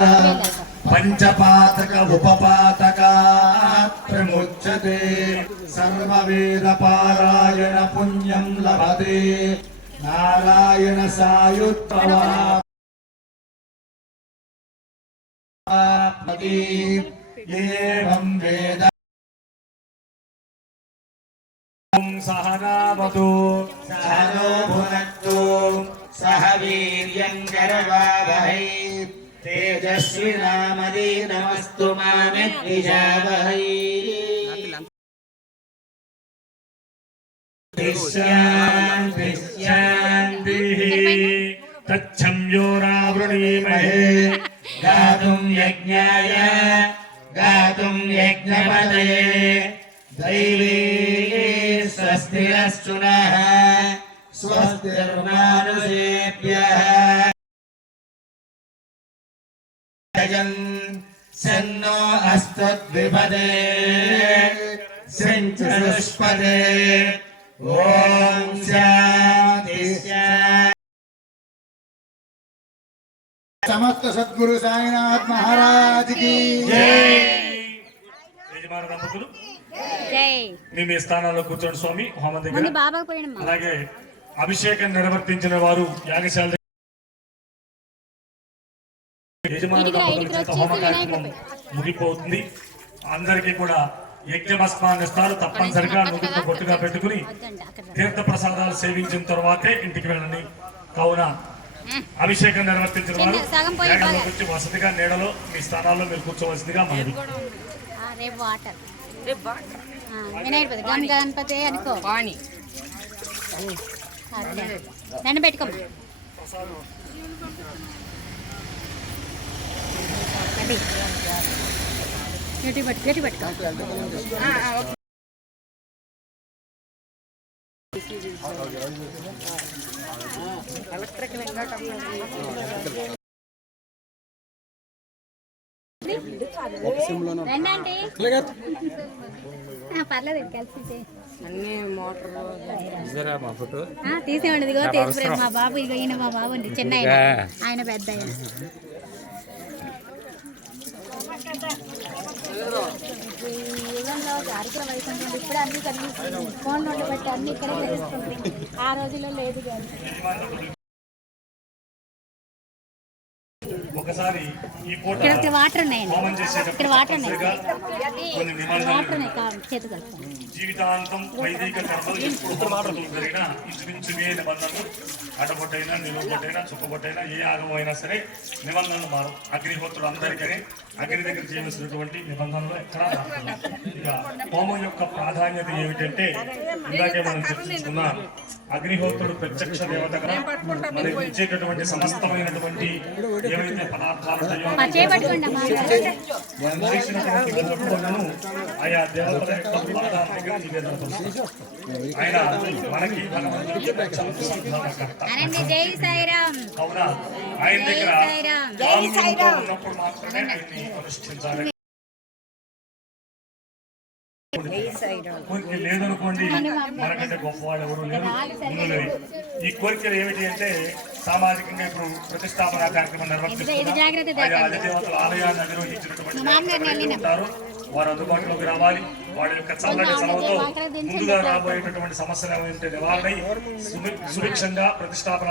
पंचपातक उपपातकात् प्रमुच्यते सर्ववेद पारायण पुण्यं लभते नारायण सायुत्तवाप्नोति एवं वेद सहनावतु सहनो भुनक्तु सह वीर्यं करवावहै तेजस्विनामदीनमस्तु मा विद्विषावहै शान्तिः तच्छं योरावृणीमहे गातुं यज्ञाय गातुं यज्ञपतये दैवी स्वस्तिरस्तु नः स्वस्तिर्मानुषेभ्यः सन्नो अस्तुद्विपदे सञ्चरुष्पदे ॐ शान्ति समस्त सद्गुरु साईनाथ महाराज की जय। యజమాన దంపతులు మీ స్థానాల్లో కూర్చోండి స్వామి. హోమం దగ్గర అలాగే అభిషేకం నిర్వర్తించిన వారు యాగశాల యజమాన దంపతుల చేత హోమ కార్యక్రమం ముగిపోతుంది. అందరికీ కూడా యజ్ఞ భస్మాన్ని ఇస్తారు. తప్పనిసరిగా నుదుట బొట్టుగా పెట్టుకుని తీర్థ ప్రసాదాలు సేవించిన తర్వాతే ఇంటికి వెళ్ళండి. కావున అభిషేకం నిర్వర్తించిన వారు యాగంలోకి వచ్చి వసతిగా నీడలో మీ స్థానాల్లో మీరు కూర్చోవలసిందిగా మనవి. గణపతి అనుకో దండ పెట్టుకో. గట్టి పట్టుకో. పర్లేదు కలిసి తీసేవండి. ఇదిగో తీసుకురా మా బాబు. ఇదిగో ఈయన మా బాబు అండి, చిన్న ఆయన పెద్ద ఆయన. అరకుల వయసు ఇప్పుడు అన్ని కనిపిస్తుంది. ఫోన్ నుండి బట్టి అన్ని ఇక్కడే తెలుస్తుంది. ఆ రోజుల్లో లేదు కానీ ఒకసారి ఈ పూట ఇక్కడ వాటర్ ఉన్నాయండి. ఇక్కడ వాటర్ ఉన్నాయి. చేతు జీవితాంతం వైదిక కర్మలు జరిగిన ఇంచుమించు ఏ నిబంధనలు అడ్డబొట్టైనా నిలువబొట్టైనా చుక్కబొట్టైనా ఏ ఆగమం అయినా సరే నిబంధనలు మారు. అగ్నిహోత్రుడు అందరికీ అగ్ని దగ్గర చేయవలసినటువంటి నిబంధనలు ఎక్కడా రాకుండా. ఇక హోమం యొక్క ప్రాధాన్యత ఏమిటంటే ఇందాకే మనం చర్చించుకున్న అగ్నిహోత్రుడు ప్రత్యక్ష దేవతగా మనకి ఇచ్చేటటువంటి సమస్తమైనటువంటి ఏవైతే పదార్థాలు ఆయా దేవతల యొక్క పాదాల దగ్గర నివేదన ఆయన మనకి అవునా ఆయన దగ్గర ఉన్నప్పుడు మాత్రమే ఆయన్ని అనుష్ఠించాలి. కోరిక లేదనుకోండి, మనకంటే గొప్పవాళ్ళు ఎవరు లేరు. ఈ కోరికలు ఏమిటి అంటే సామాజికంగా ఇప్పుడు ప్రతిష్టాపన కార్యక్రమం నిర్వహిస్తున్నారు. అధిదేవతల ఆలయాన్ని నిర్వహించినటువంటి ఉంటారు. వారు అందుబాటులోకి రావాలి. వాడి యొక్క చల్లటి చలవతో ముందుగా రాబోయేటటువంటి సమస్యలు ఏమంటే నివారణ సుభిక్షంగా ప్రతిష్టాపన